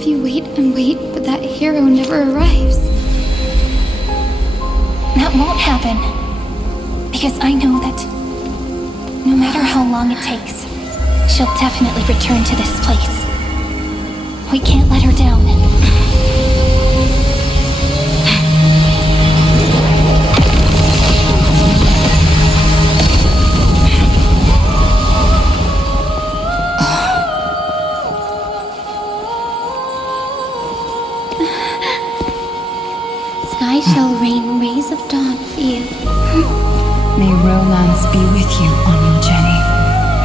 if you wait and wait, but that hero never arrives? That won't happen. Because I know that no matter how long it takes, she'll definitely return to this place. We can't let her down. Sky shall rain rays of dawn for you. May romance be with you on your journey.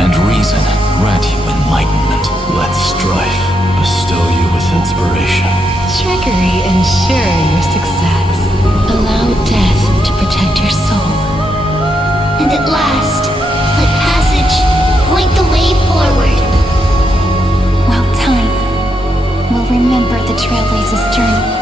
And reason grant you enlightenment. Let strife bestow you with inspiration. Trickery ensure your success. Allow death to protect your soul. And at last, let passage point the way forward. While time will remember the Trailblazer's journey.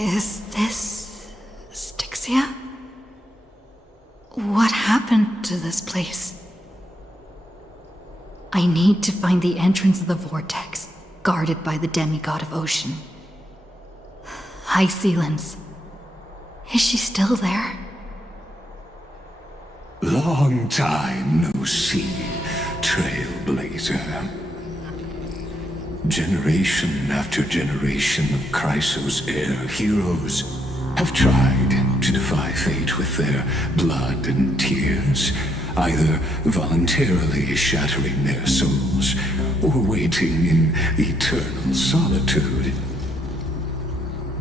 Is this Styxia? What happened to this place? I need to find the entrance of the vortex, guarded by the demigod of ocean. High Sealens. Is she still there? Long time no see, Trailblazer. Generation after generation of Chrysos Air heroes have tried to defy fate with their blood and tears, either voluntarily shattering their souls or waiting in eternal solitude.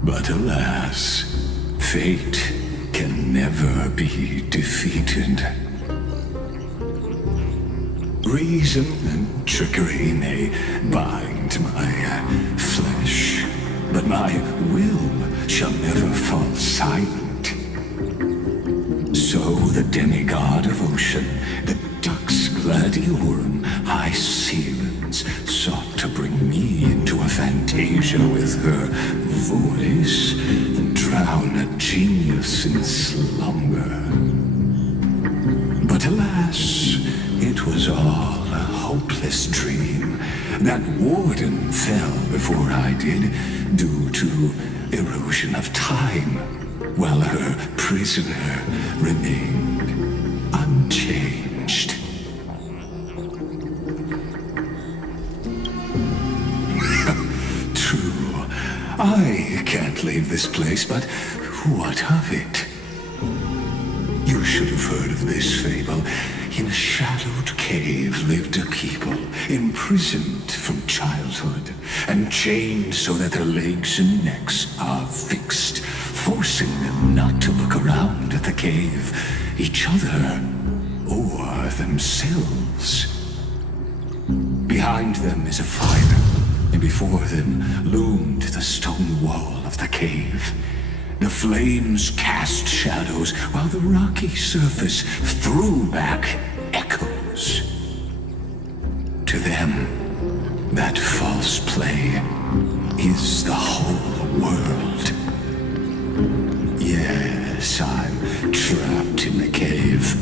But alas, fate can never be defeated. Reason and trickery may bind my flesh, but my will shall never fall silent. So the demigod of ocean, the Dux Gladiorum, High Sealens, sought to bring me into a fantasia with her voice and drown a genius in slumber. But alas, it was all a hopeless dream. That warden fell before I did, due to erosion of time, while her prisoner remained unchanged. True, I can't leave this place, but what of it? You should have heard of this fable. In a shadowed cave lived a people, imprisoned from childhood, and chained so that their legs and necks are fixed, forcing them not to look around at the cave, each other, or themselves. Behind them is a fire, and before them loomed the stone wall of the cave. The flames cast shadows, while the rocky surface threw back echoes. To them, that false play is the whole world. Yes, I'm trapped in the cave,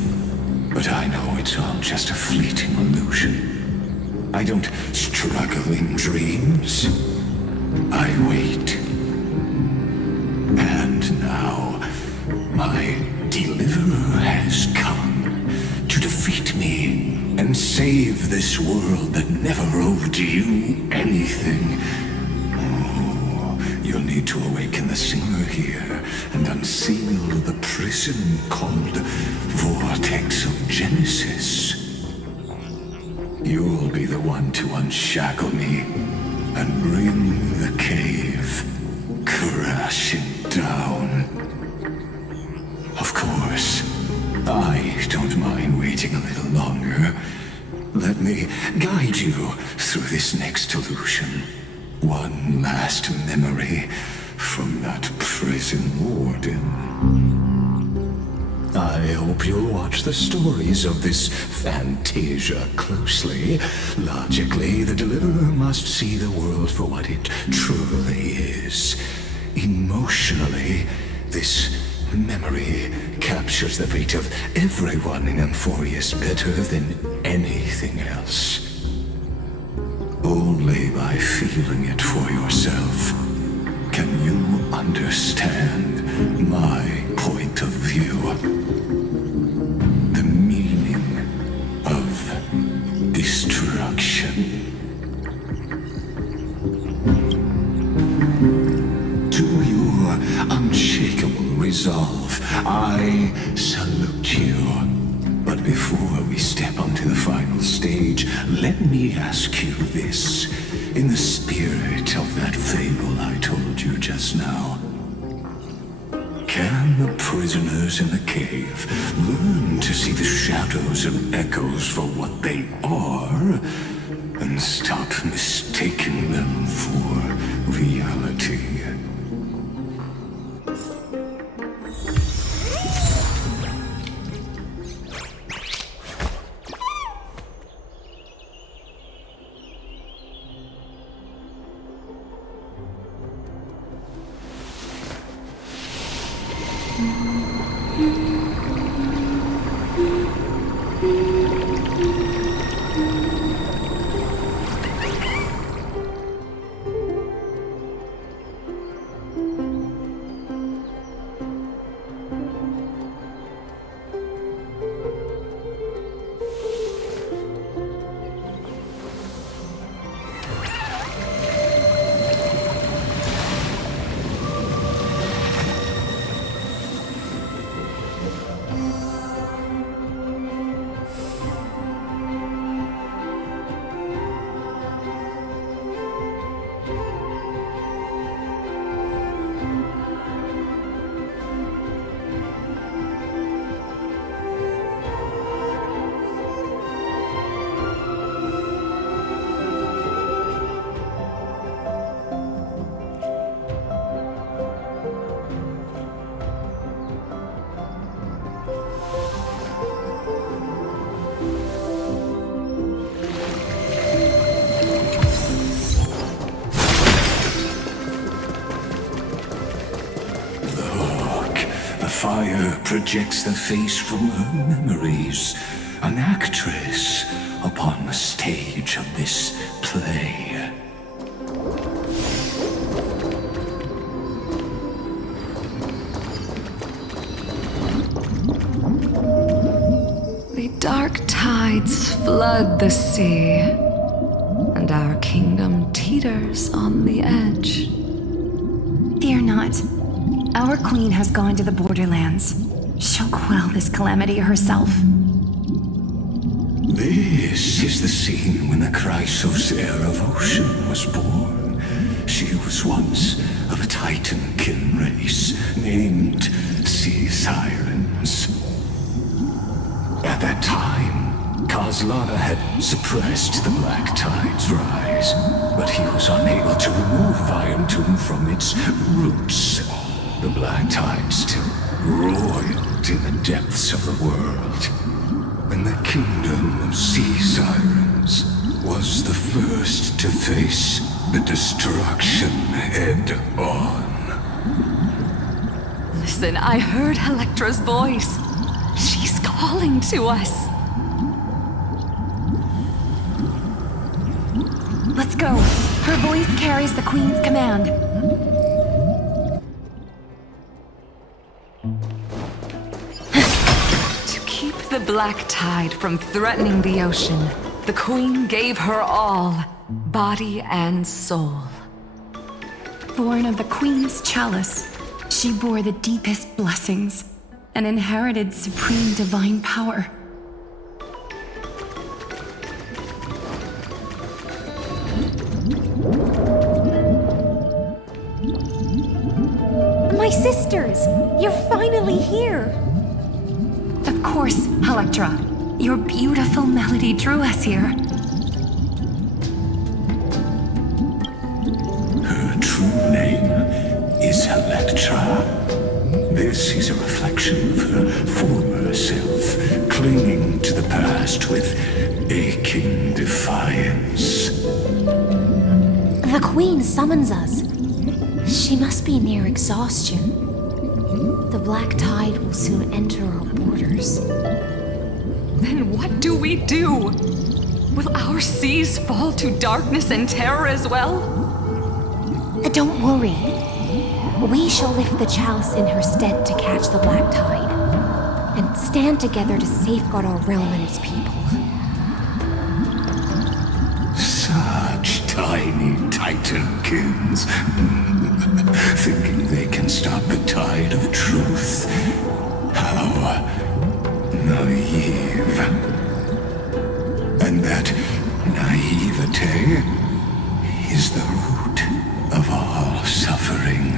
but I know it's all just a fleeting illusion. I don't struggle in dreams. I wait. And now, my deliverer has come to defeat me and save this world that never owed you anything. Oh, you'll need to awaken the singer here and unseal the prison called Vortex of Genesis. You'll be the one to unshackle me and bring the cave crashing down. Of course, I don't mind waiting a little longer. Let me guide you through this next illusion. One last memory from that prison warden. I hope you'll watch the stories of this Fantasia closely. Logically, the Deliverer must see the world for what it truly is. Emotionally, this memory captures the fate of everyone in Emphorius better than anything else. Only by feeling it for yourself can you understand my point of view. The meaning of destruction. To your unshakable resolve, I salute you. But before we step onto the final stage, let me ask you this. In the spirit of that fable I told you just now, can the prisoners in the cave learn to see the shadows and echoes for what they are, and stop mistaking them for reality? Fire projects the face from her memories. An actress upon the stage of this play. The dark tides flood the sea, and our kingdom teeters on the edge. Fear not. Our queen has gone to the borderlands. She'll quell this calamity herself. This is the scene when the Chrysos heir of Ocean was born. She was once of a Titankin race named Sea Sirens. At that time, Kozlana had suppressed the Black Tide's rise, but he was unable to remove Viantum from its roots. The Black Tide still roiled in the depths of the world, and the kingdom of Sea Sirens was the first to face the destruction head-on. Listen, I heard Electra's voice. She's calling to us. Let's go. Her voice carries the queen's command. The Black Tide from threatening the ocean, the Queen gave her all, body and soul. Born of the Queen's chalice, she bore the deepest blessings and inherited supreme divine power. My sisters! You're finally here! Of course, Electra. Your beautiful melody drew us here. Her true name is Electra. This sees a reflection of her former self, clinging to the past with aching defiance. The Queen summons us. She must be near exhaustion. The black tide will soon enter our borders. Then what do we do? Will our seas fall to darkness and terror as well? Don't worry. We shall lift the chalice in her stead to catch the black tide, and stand together to safeguard our realm and its people. Such tiny titankins, thinking they can stop the tide of truth. How naive. And that naivete is the root of all suffering.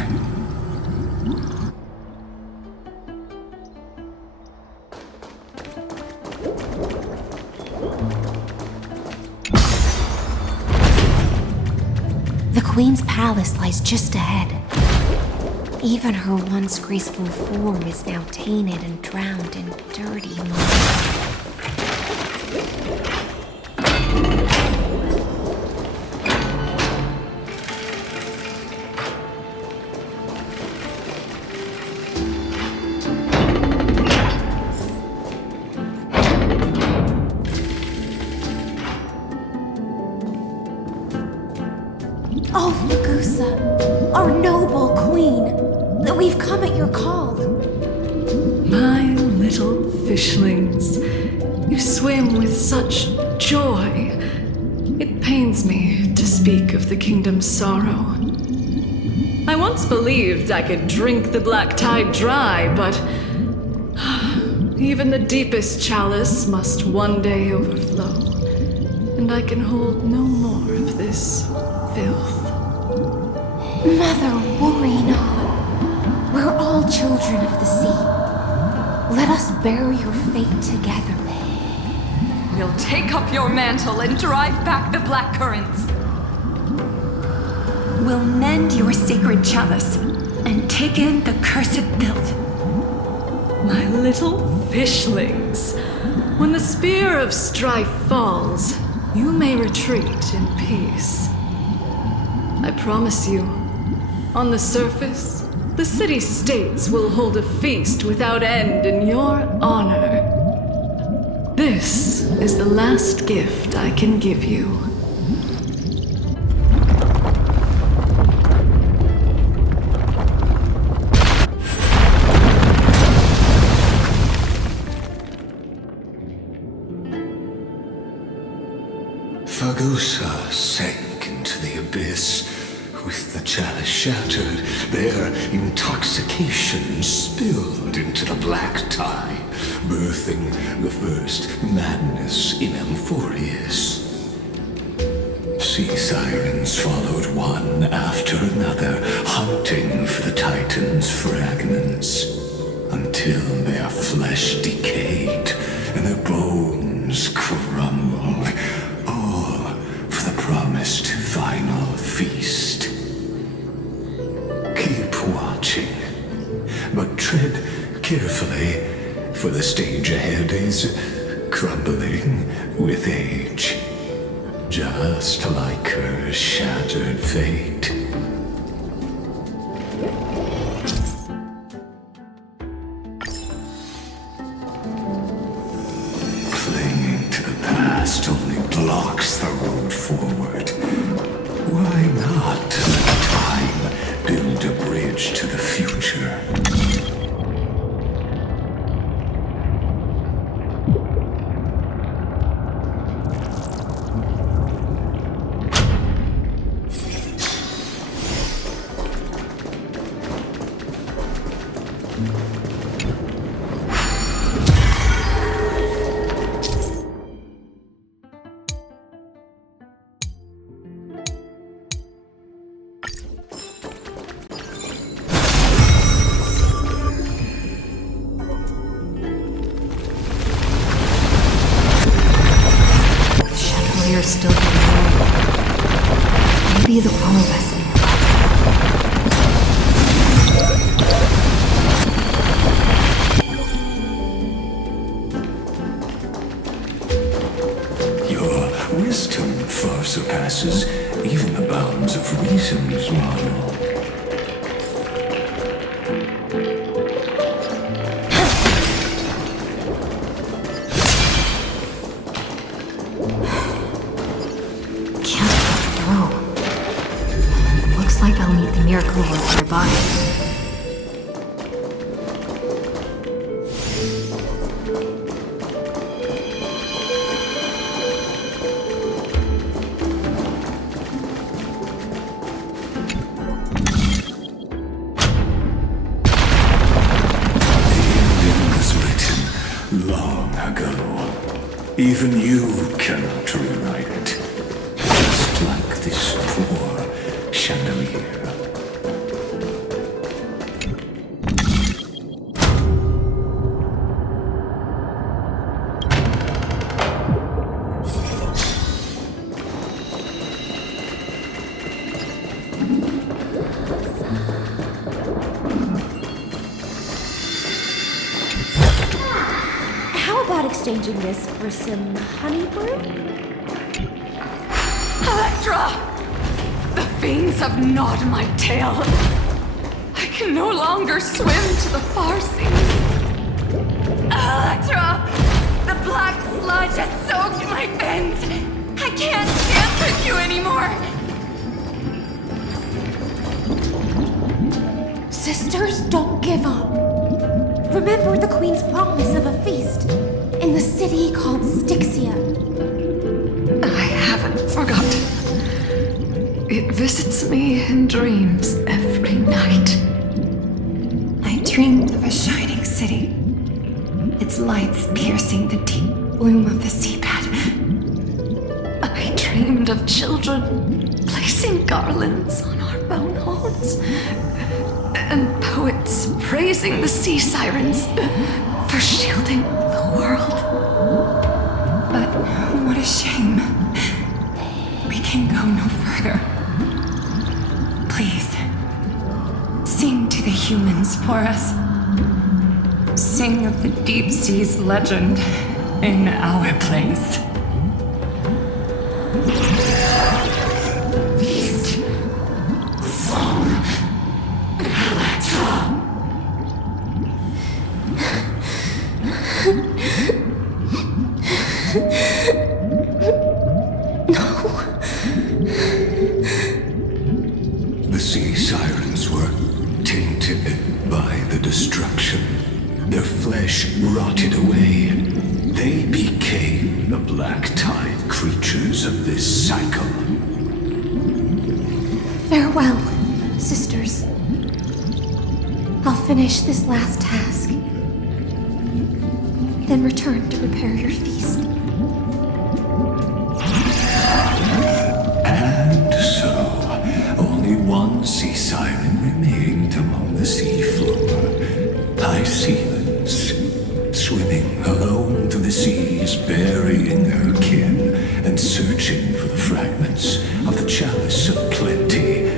The Queen's palace lies just ahead. Even her once graceful form is now tainted and drowned in dirty mud. Oh, Magusa, our noble queen, that we've come at your call. My little fishlings, you swim with such joy. It pains me to speak of the kingdom's sorrow. I once believed I could drink the black tide dry, but even the deepest chalice must one day overflow, and I can hold no more of this filth. Mother, worry not. We're all children of the sea. Let us bear your fate together. We'll take up your mantle and drive back the black currents. We'll mend your sacred chalice and take in the cursed filth. My little fishlings, when the spear of strife falls, you may retreat in peace. I promise you, on the surface, the city-states will hold a feast without end in your honor. This is the last gift I can give you. Fagusa sank into the abyss. With the chalice shattered, their intoxication spilled into the black tide, birthing the first madness in Amphorius. Sea sirens followed one after another, hunting for the Titan's fragments, until their flesh decayed and their bones crumbled, all for the promised final feast. Keep watching, but tread carefully, for the stage ahead is crumbling with age, just like her shattered fate. Clinging to the past only blocks the road forward. Why not let time build a bridge to the future? Chandelier still being maybe the wrong vessel. systems model. Can't get through. Looks like I'll need the miracle orb nearby. Long ago. Even you cannot rewrite it. Just like this poor chandelier. How about exchanging this for some honey brew? Electra! The fiends have gnawed my tail. I can no longer swim to the far seas. Electra! The black sludge has soaked my fins. I can't dance with you anymore. Sisters, don't give up. Remember the Queen's promise of a feast in the city called Styxia. I haven't forgotten. It visits me in dreams every night. I dreamed of a shining city, its lights piercing the deep bloom of the seabed. I dreamed of children placing garlands on our bone holes, and poets praising the sea sirens for shielding the world. But what a shame. We can go no further. Please, sing to the humans for us. Sing of the deep sea's legend in our place. The sea sirens were tainted by the destruction. Their flesh rotted away. They became the black tide creatures of this cycle. Farewell, sisters. I'll finish this last task, then return to prepare your feast. And so, only one sea siren remained among the sea floor. High sealings, swimming alone through the seas, burying her kin and searching for the fragments of the chalice of plenty.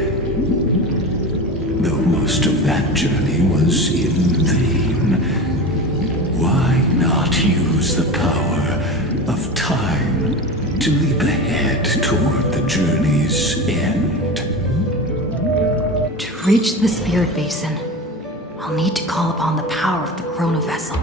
Though most of that journey was in vain, why not use the power of time to leap ahead toward the journey's end? To reach the spirit basin, I'll need to call upon the power of the Chrono Vessel.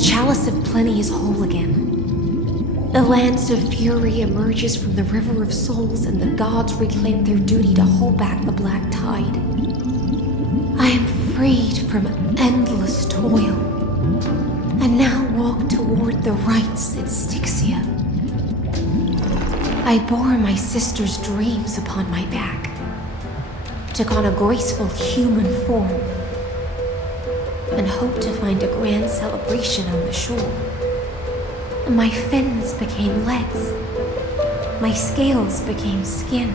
Chalice of Plenty is whole again. The Lance of Fury emerges from the River of Souls, and the gods reclaim their duty to hold back the Black Tide. I am freed from endless toil, and now walk toward the rites at Styxia. I bore my sister's dreams upon my back, took on a graceful human form, and hoped to find a grand celebration on the shore. My fins became legs, my scales became skin,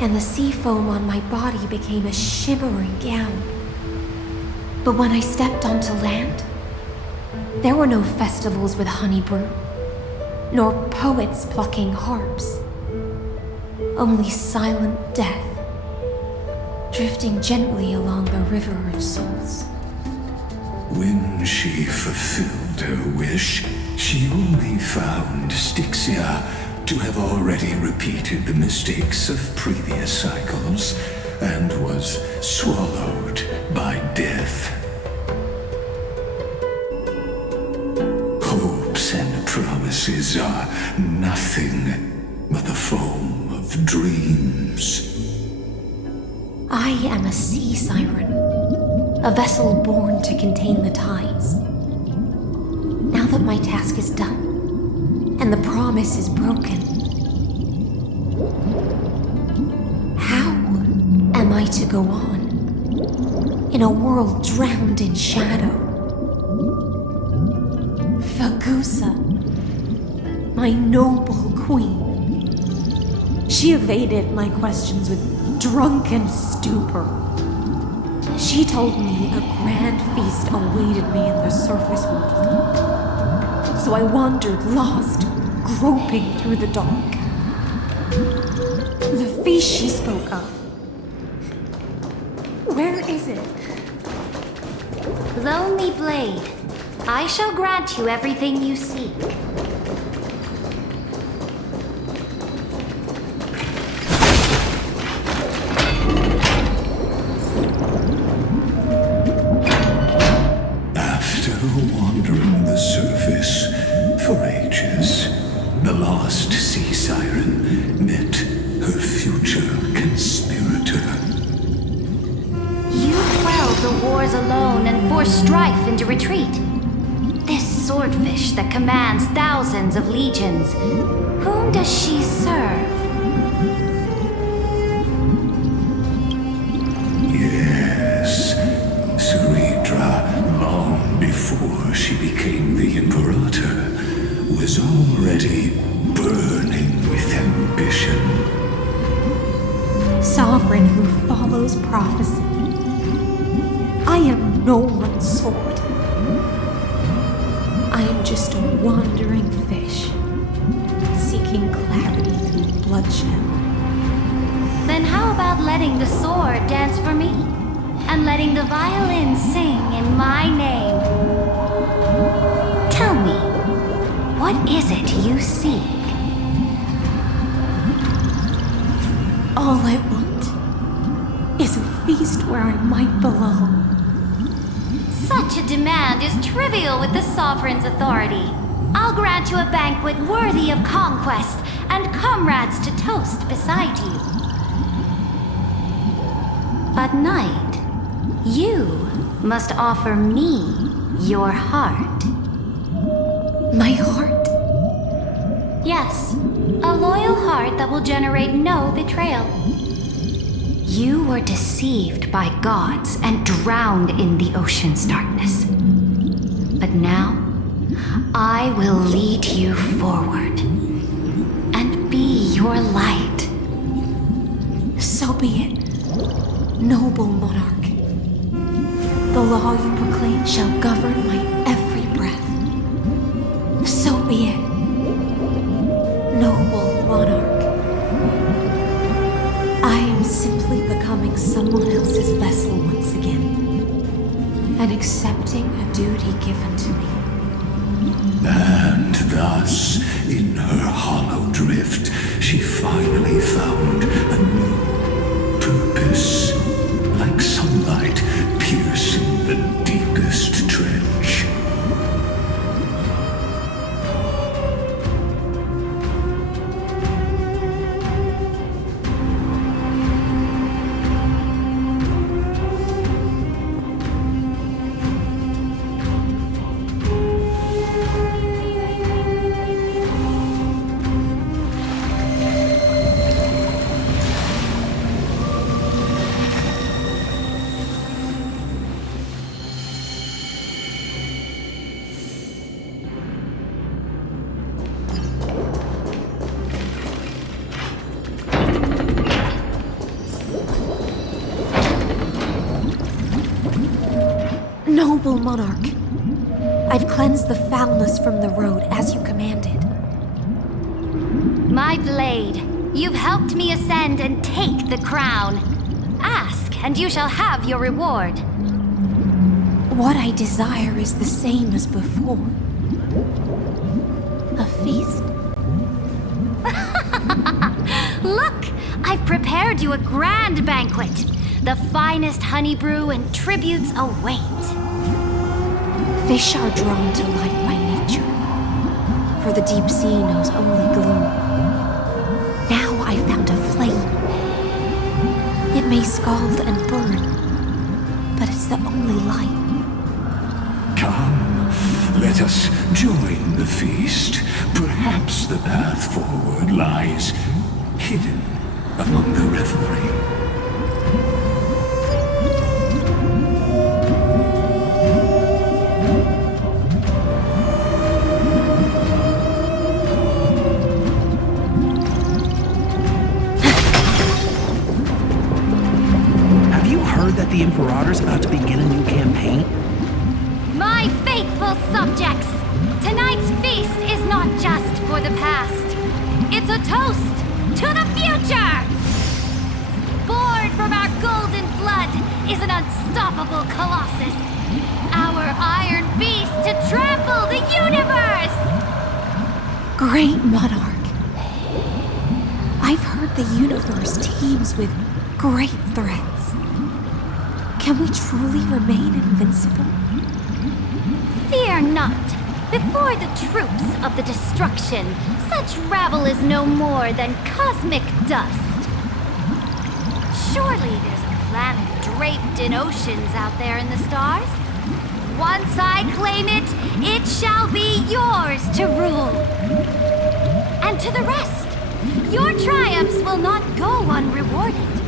and the sea foam on my body became a shimmering gown. But when I stepped onto land, there were no festivals with honey brew, nor poets plucking harps. Only silent death, drifting gently along the River of Souls. When she fulfilled her wish, she only found Styxia to have already repeated the mistakes of previous cycles and was swallowed by death. Hopes and promises are nothing but the foam of dreams. I am a sea siren, a vessel born to contain the tides. Now that my task is done, and the promise is broken, how am I to go on in a world drowned in shadow? Fagusa, my noble queen. She evaded my questions with drunken stupor. She told me a grand feast awaited me in the surface world. So I wandered lost, groping through the dark. The feast she spoke of. Where is it? Lonely Blade, I shall grant you everything you seek. Wandering the surface for ages, the lost sea siren met her future conspirator. You quelled the wars alone and forced strife into retreat. This swordfish that commands thousands of legions, whom does she serve? Yes, Ceredra, long before she became the Imperator, was already burning with ambition. Sovereign who follows prophecy. I am no one's sword. I am just a wandering fish, seeking clarity through bloodshed. Then how about letting the sword dance for me? And letting the violin sing in my name? Tell me, what is it you seek? All I want is a feast where I might belong. Such a demand is trivial with the Sovereign's authority. I'll grant you a banquet worthy of conquest and comrades to toast beside you. At night, you must offer me your heart. My heart? Yes, a loyal heart that will generate no betrayal. You were deceived by gods and drowned in the ocean's darkness. But now, I will lead you forward and be your light. So be it, noble monarch. The law you proclaim shall govern my every breath. So be it, noble monarch. I am simply becoming someone else's vessel once again, and accepting a duty given to me. And thus, in her hollow drift, she finally found a new purpose, like sunlight piercing the deepest trench. monarch. I've cleansed the foulness from the road as you commanded. My blade, you've helped me ascend and take the crown. Ask, and you shall have your reward. What I desire is the same as before. A feast. Look, I've prepared you a grand banquet. The finest honey brew and tributes await. Fish are drawn to light by nature, for the deep sea knows only gloom. Now I found a flame. It may scald and burn, but it's the only light. Come, let us join the feast. Perhaps the path forward lies hidden among the revelry. Have you heard that the Imperator's about to begin a new campaign? My faithful subjects, tonight's feast is not just for the past. It's a toast to the future! Born from our golden blood is an unstoppable colossus. Our iron beast to trample the universe! Great monarch. I've heard the universe teems with great threats. Can we truly remain invincible? Fear not. Before the troops of the destruction, such rabble is no more than cosmic dust. Surely there's a planet draped in oceans out there in the stars. Once I claim it, it shall be yours to rule. And to the rest, your triumphs will not go unrewarded.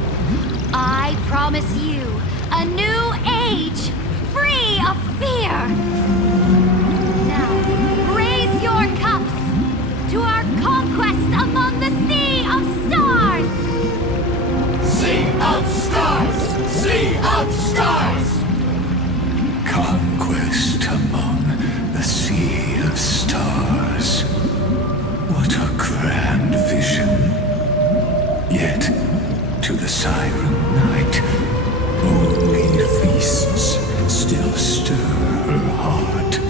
I promise you a new age, free of fear. Raise your cups to our conquest among the sea of stars! Sea of stars! Sea of stars! Conquest among the sea of stars. What a grand vision. Yet, to the siren night, only feasts still stir her heart.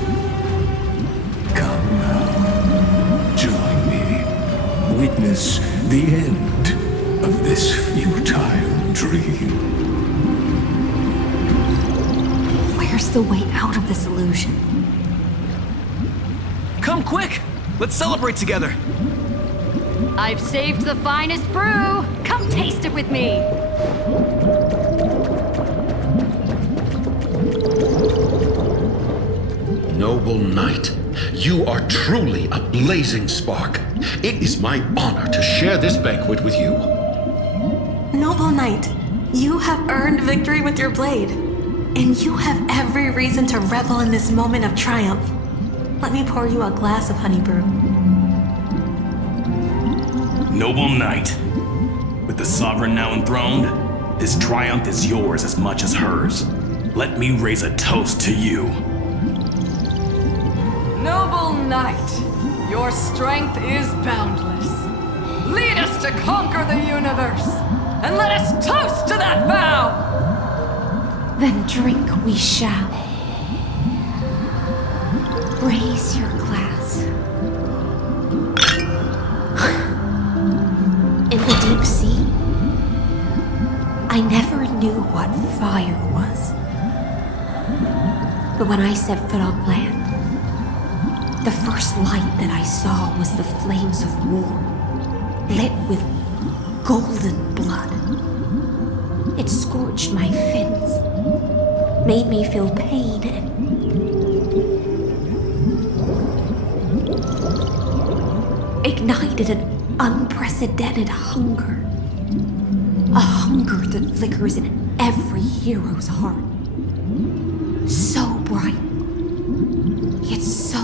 Come now, join me. Witness the end of this futile dream. Where's the way out of this illusion? Come quick! Let's celebrate together! I've saved the finest brew! Come taste it with me! Noble knight, you are truly a blazing spark. It is my honor to share this banquet with you. Noble knight, you have earned victory with your blade, and you have every reason to revel in this moment of triumph. Let me pour you a glass of honey brew. Noble knight, with the sovereign now enthroned, this triumph is yours as much as hers. Let me raise a toast to you. Noble knight, your strength is boundless. Lead us to conquer the universe, and let us toast to that vow! Then drink we shall. Raise your glass. In the deep sea, I never knew what fire was. But when I set foot on land, the first light that I saw was the flames of war, lit with golden blood. It scorched my fins, made me feel pain, and ignited an unprecedented hunger. A hunger that flickers in every hero's heart. So bright, yet so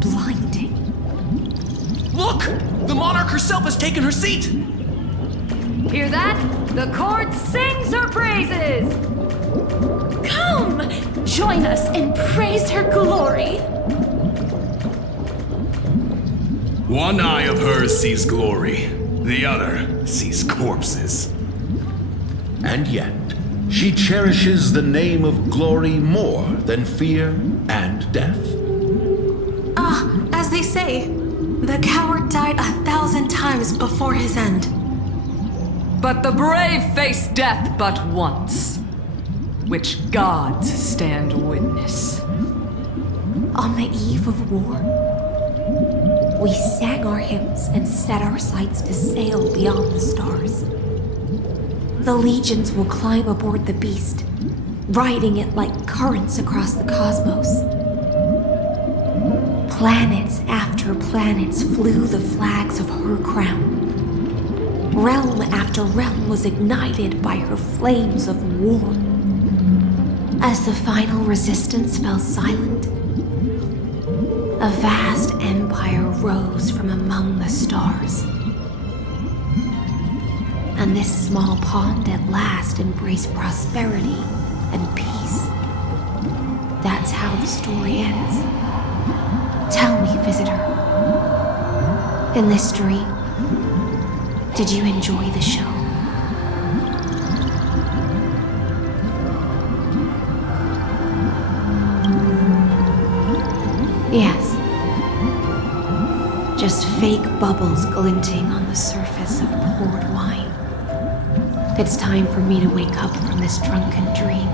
blinding. Look! The monarch herself has taken her seat! Hear that? The court sings her praises! Come! Join us and praise her glory! One eye of hers sees glory, the other sees corpses. And yet, she cherishes the name of glory more than fear and death. As they say, the coward died 1,000 times before his end. But the brave face death but once, which gods stand witness. On the eve of war, we sang our hymns and set our sights to sail beyond the stars. The legions will climb aboard the beast, riding it like currents across the cosmos. Planets after planets flew the flags of her crown. Realm after realm was ignited by her flames of war. As the final resistance fell silent, a vast empire rose from among the stars. And this small pond at last embraced prosperity and peace. That's how the story ends. Tell me, visitor, in this dream, did you enjoy the show? Yes. Just fake bubbles glinting on the surface of poured wine. It's time for me to wake up from this drunken dream.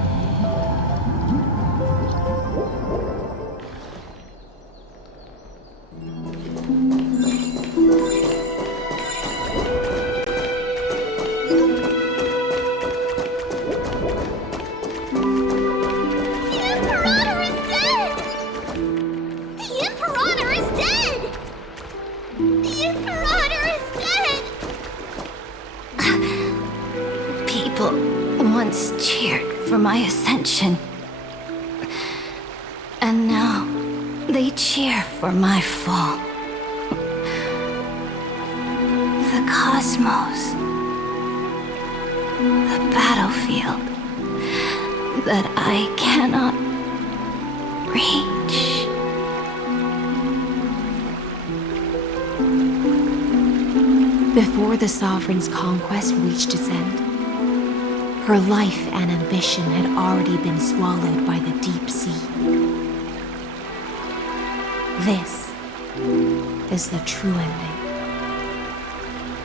Once cheered for my ascension. And now they cheer for my fall. The cosmos. The battlefield that I cannot reach. Before the Sovereign's conquest reached its end, her life and ambition had already been swallowed by the deep sea. This is the true ending.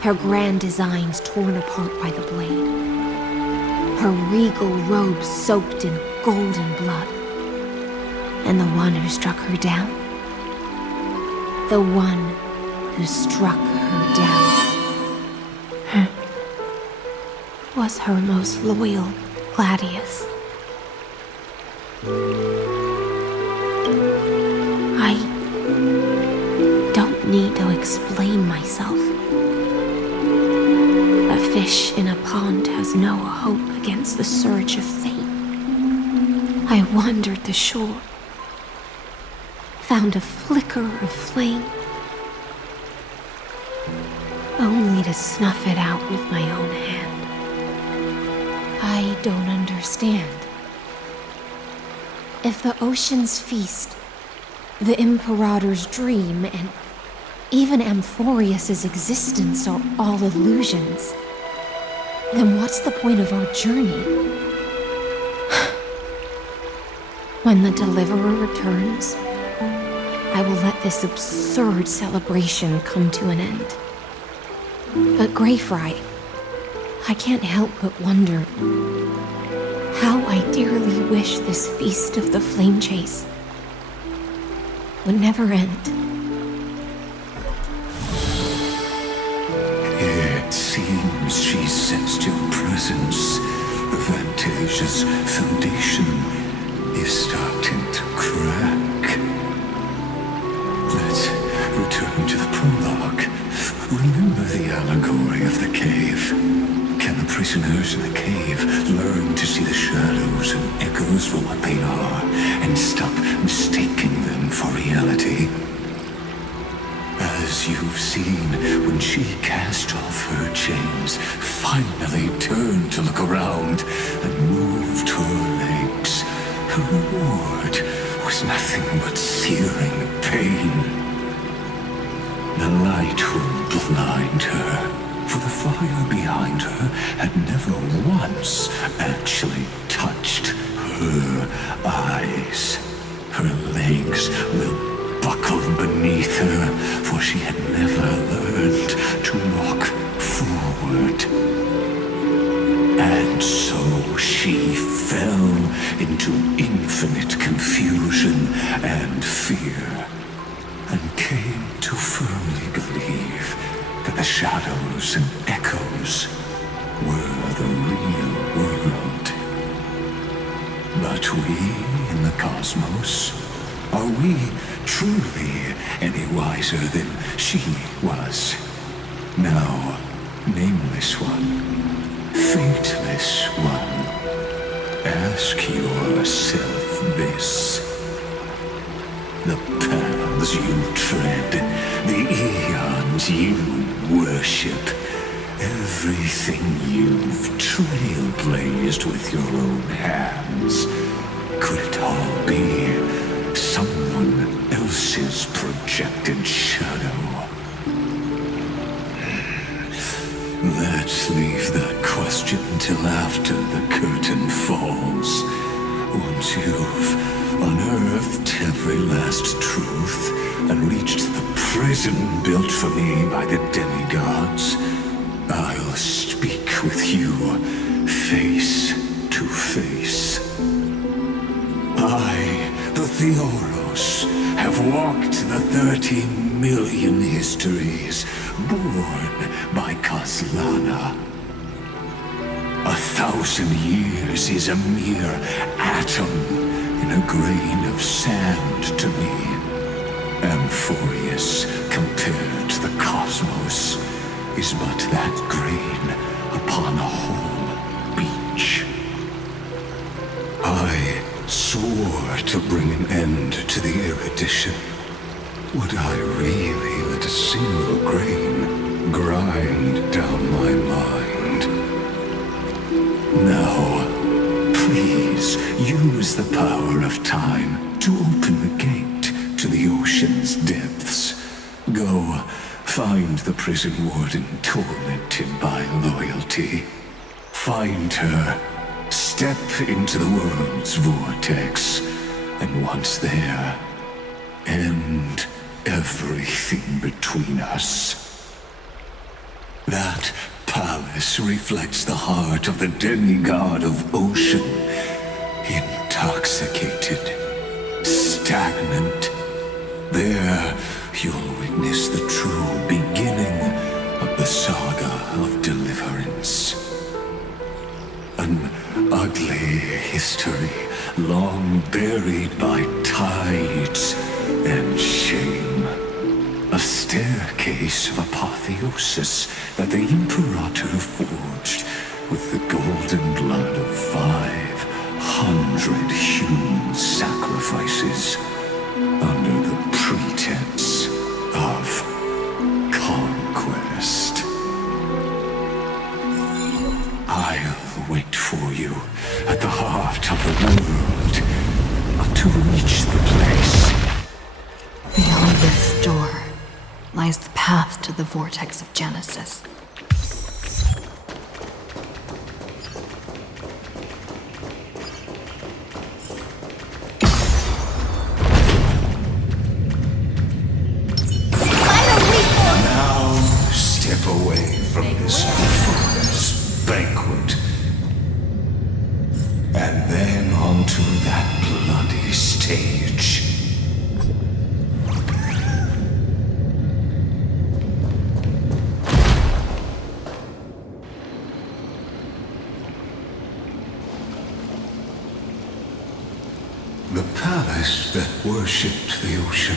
Her grand designs torn apart by the blade. Her regal robes soaked in golden blood. And the one who struck her down? The one who struck her down was her most loyal Gladius. I don't need to explain myself. A fish in a pond has no hope against the surge of fate. I wandered the shore, found a flicker of flame, only to snuff it out with my own hand. I don't understand. If the ocean's feast, the Imperator's dream, and even Amphorius's existence are all illusions, then what's the point of our journey? When the Deliverer returns, I will let this absurd celebration come to an end. But Greyfry, I can't help but wonder how I dearly wish this feast of the flame chase would never end. It seems she sensed your presence. The Fantasia's foundation is starting to crack. Let's return to the prologue. Remember the allegory of the cave. Can the prisoners in the cave learn to see the shadows and echoes for what they are and stop mistaking them for reality? As as you've seen when she cast off her chains, finally turned to look around and moved her legs. Her reward was nothing but searing pain. The light would blind her, for the fire behind her had never once actually touched her eyes. Her legs will buckle beneath her, for she had never learned to walk forward. And so she fell into infinite confusion and fear, and came to firmly believe that the shadows and echoes were the real world. But we in the cosmos, are we truly any wiser than she was? Now, nameless one, fateless one, ask yourself this. The paths you tread, the eons you worship, everything you've trailblazed with your own hands, could it all be someone else's projected shadow? Let's leave that question till after the curtain falls. Once you've unearthed every last truth and reached the prison built for me by the demigods, I'll speak with you face to face. I, the Theoros, have walked the 30 million histories born by Kozlana. 1,000 years is a mere atom in a grain of sand to me. Amphorius, compared to the cosmos, is but that grain upon a whole beach. I swore to bring an end to the erudition. Would I really let a single grain grind down my mind? Now, please use the power of time to open the gate to the ocean's depths. Go, find the prison warden tormented by loyalty. Find her, step into the world's vortex, and once there, end everything between us. That palace reflects the heart of the demigod of ocean, intoxicated, stagnant. There you'll witness the true beginning of the saga of deliverance. An ugly history long buried by tides and shame. A staircase of apotheosis that the Imperator forged with the golden blood of 500 human sacrifices under the pretense of conquest. I'll wait for you at the heart of the world to reach the place. Beyond this door lies the path to the vortex of Genesis. Now step away from this fool's banquet, and then onto that bloody stage. The palace that worshipped the ocean,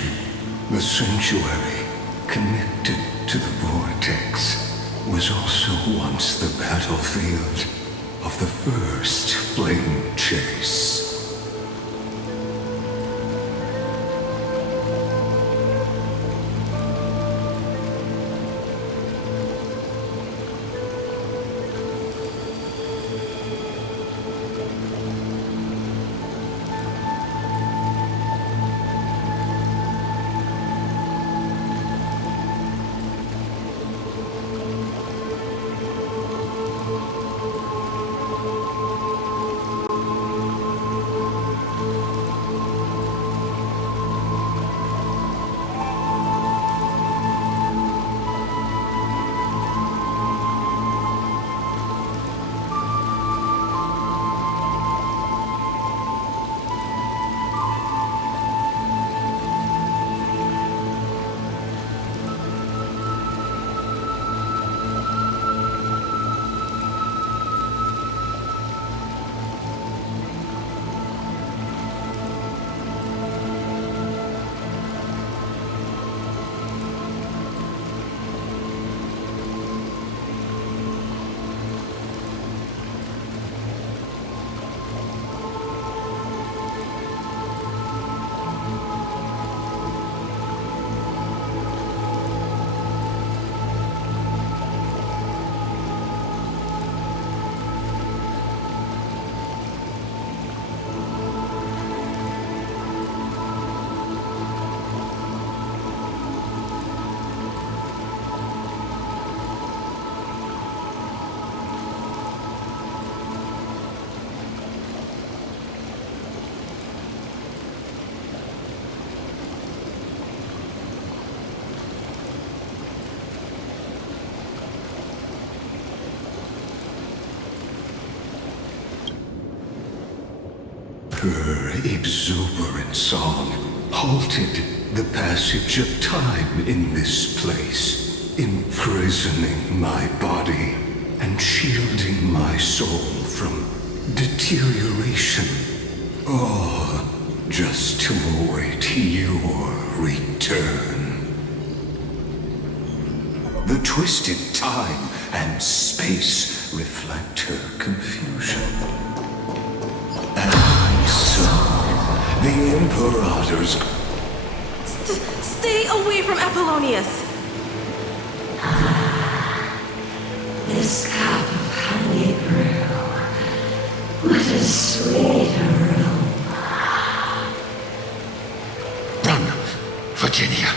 the sanctuary connected to the vortex, was also once the battlefield of the first flame chase. Her exuberant song halted the passage of time in this place, imprisoning my body and shielding my soul from deterioration. All just to await your return. The twisted time and space reflect her confusion. And I saw the Imperator's... Stay away from Apollonius! This cup of honey brew, what a sweet aroma. Run, Virginia.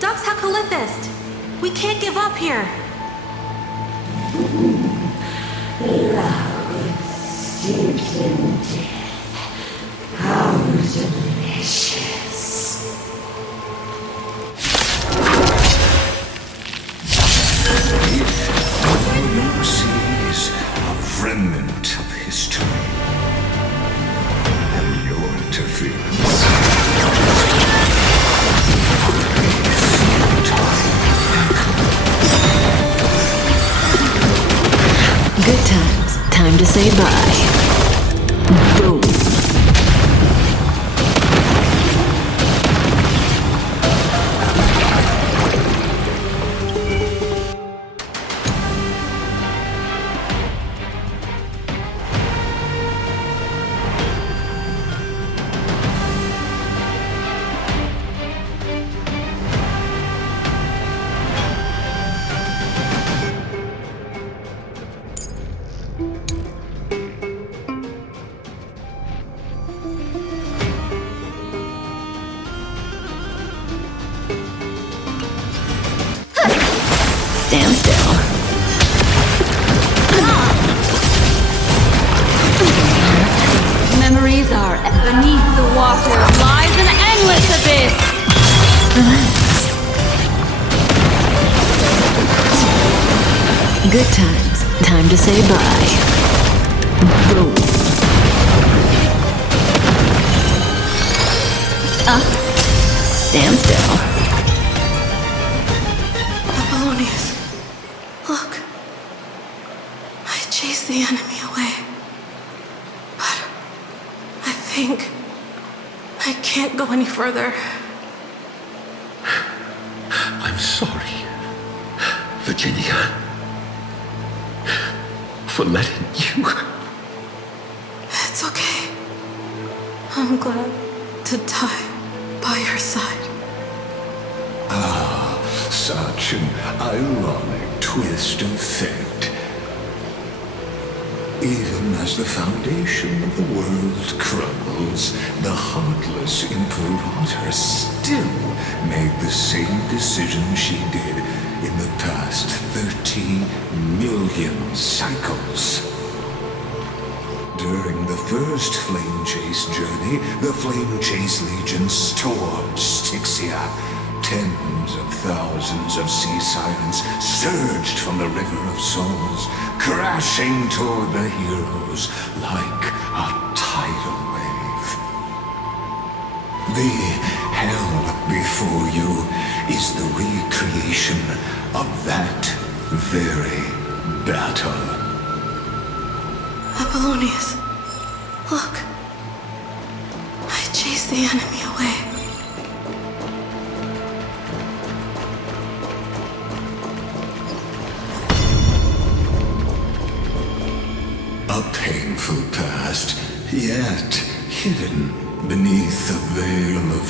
Dux Hakalithist! We can't give up here! Love steeped in death. How delicious. All you see is a remnant of history. And your interference. Good times. Time to say bye. Boom. Stand still. Memories are beneath the water lies an endless abyss. Good times. Time to say bye. Boom. Stand still. Apollonius, look. I chased the enemy away. But I think I can't go any further. I'm sorry, Virginia, for letting you. It's okay. I'm glad to die by your side. Ah, such an ironic twist of fate. Even as the foundation of the world crumbles, the heartless Imperator still made the same decision she did in the past 30 million cycles. During the first Flame Chase journey, the Flame Chase Legion stormed Styxia. Tens of thousands of sea sirens surged from the River of Souls, crashing toward the heroes like a tidal wave. The hell before you is the recreation of that very battle. Apollonius, look. I chased the enemy away. A painful past, yet hidden beneath a veil of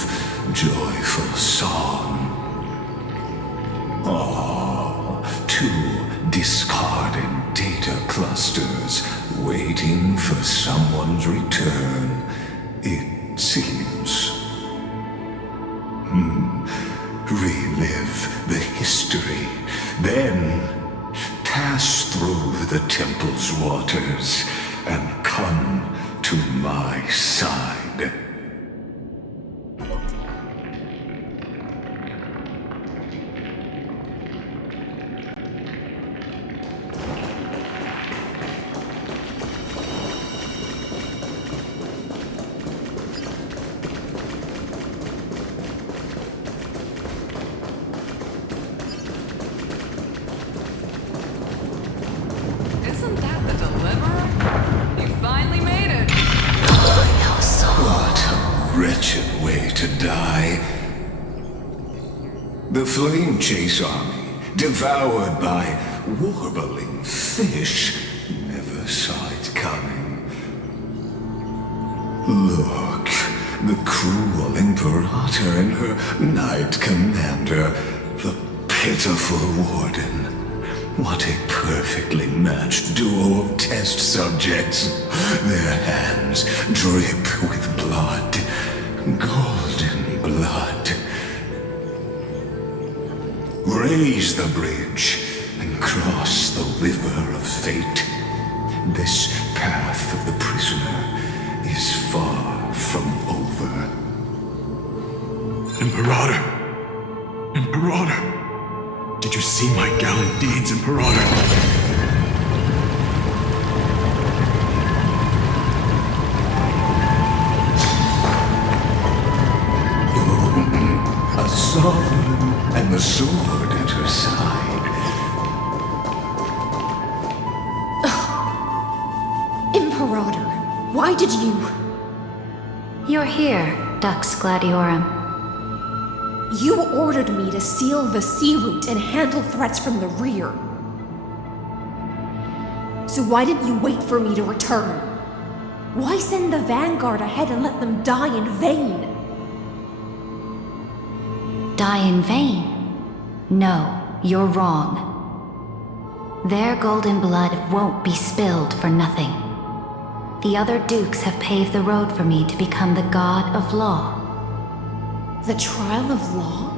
joyful song. Two discarded data clusters waiting for someone's return, it seems. Relive the history, then pass through the temple's waters and come to my side. to die. The flame chase army, devoured by warbling fish, never saw it coming. Look, the cruel Imperator and her Knight Commander, the pitiful Warden. What a perfectly matched duo of test subjects. Their hands drip with blood, golden blood. Raise the bridge and cross the river of fate. This path of the prisoner is far from over. Imperator! Imperator! Did you see my gallant deeds, Imperator? A sovereign and the sword at her side. Imperator, why did you... You're here, Dux Gladiorum. You ordered me to seal the sea route and handle threats from the rear. So why didn't you wait for me to return? Why send the vanguard ahead and let them die in vain? Die in vain? No, you're wrong. Their golden blood won't be spilled for nothing. The other dukes have paved the road for me to become the god of law. The trial of law?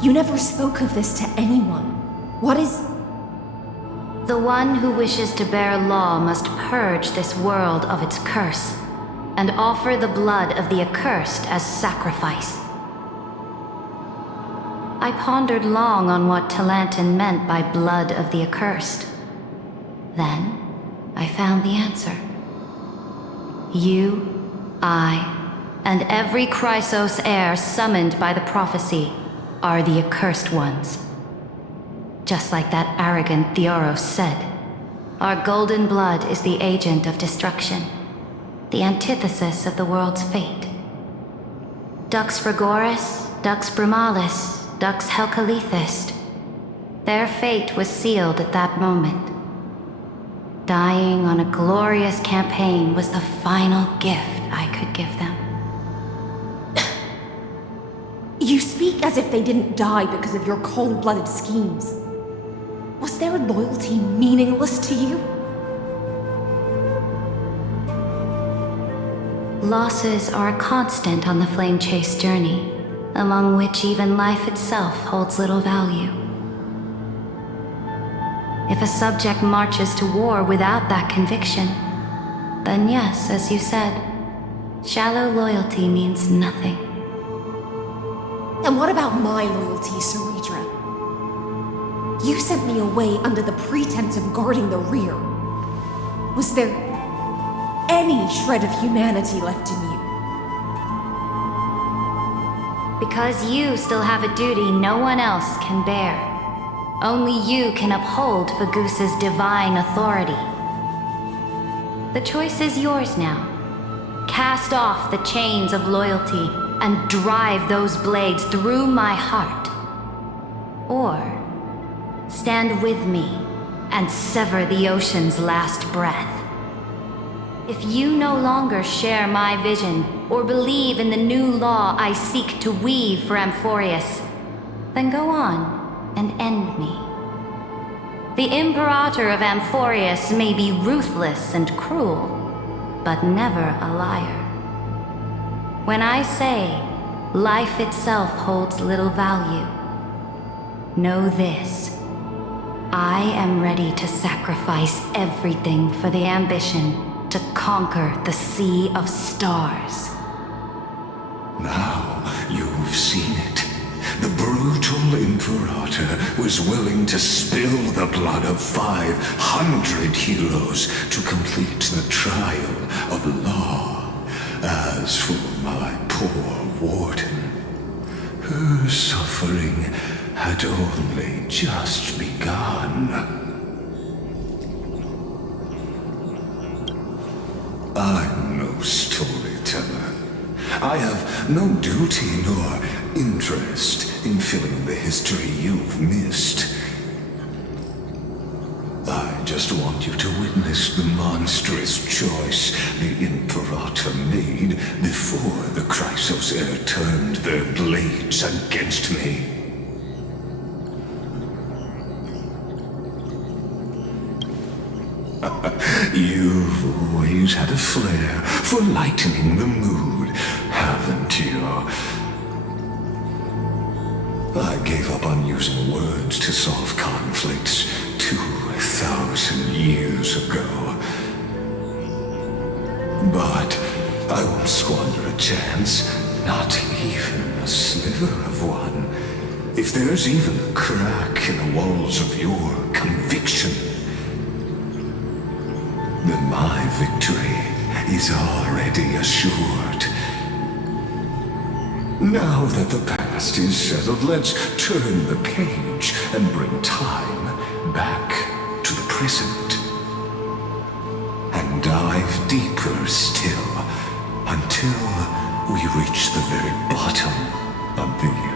You never spoke of this to anyone. What is... The one who wishes to bear law must purge this world of its curse, and offer the blood of the accursed as sacrifice. I pondered long on what Talantin meant by blood of the accursed. Then, I found the answer. You, I, and every Chrysos heir summoned by the prophecy are the accursed ones. Just like that arrogant Theoros said, our golden blood is the agent of destruction, the antithesis of the world's fate. Dux Frigoris, Dux Brumalis, Dux Helcalethist. Their fate was sealed at that moment. Dying on a glorious campaign was the final gift I could give them. You speak as if they didn't die because of your cold-blooded schemes. Was their loyalty meaningless to you? Losses are a constant on the flame chase journey, among which even life itself holds little value. If a subject marches to war without that conviction, then yes, as you said, shallow loyalty means nothing. And what about my loyalty, Ceridra? You sent me away under the pretense of guarding the rear. Was there any shred of humanity left in you? Because you still have a duty no one else can bear. Only you can uphold Fagoos's divine authority. The choice is yours now. Cast off the chains of loyalty and drive those blades through my heart. Or stand with me and sever the ocean's last breath. If you no longer share my vision or believe in the new law I seek to weave for Amphorius, then go on and end me. The Imperator of Amphorius may be ruthless and cruel, but never a liar. When I say life itself holds little value, know this. I am ready to sacrifice everything for the ambition to conquer the Sea of Stars. Now you've seen it. The brutal Imperator was willing to spill the blood of 500 heroes to complete the trial of law. As for my poor warden, her suffering had only just begun. I'm no storyteller. I have no duty nor interest in filling the history you've missed. I just want you to witness the monstrous choice the Imperator made before the Chrysos Heir turned their blades against me. You've always had a flair for lightening the mood, haven't you? I gave up on using words to solve conflicts 2,000 years ago. But I won't squander a chance, not even a sliver of one. If there's even a crack in the walls of your conviction, then my victory is already assured. Now that the past is settled, let's turn the page and bring time back to the present. And dive deeper still until we reach the very bottom of the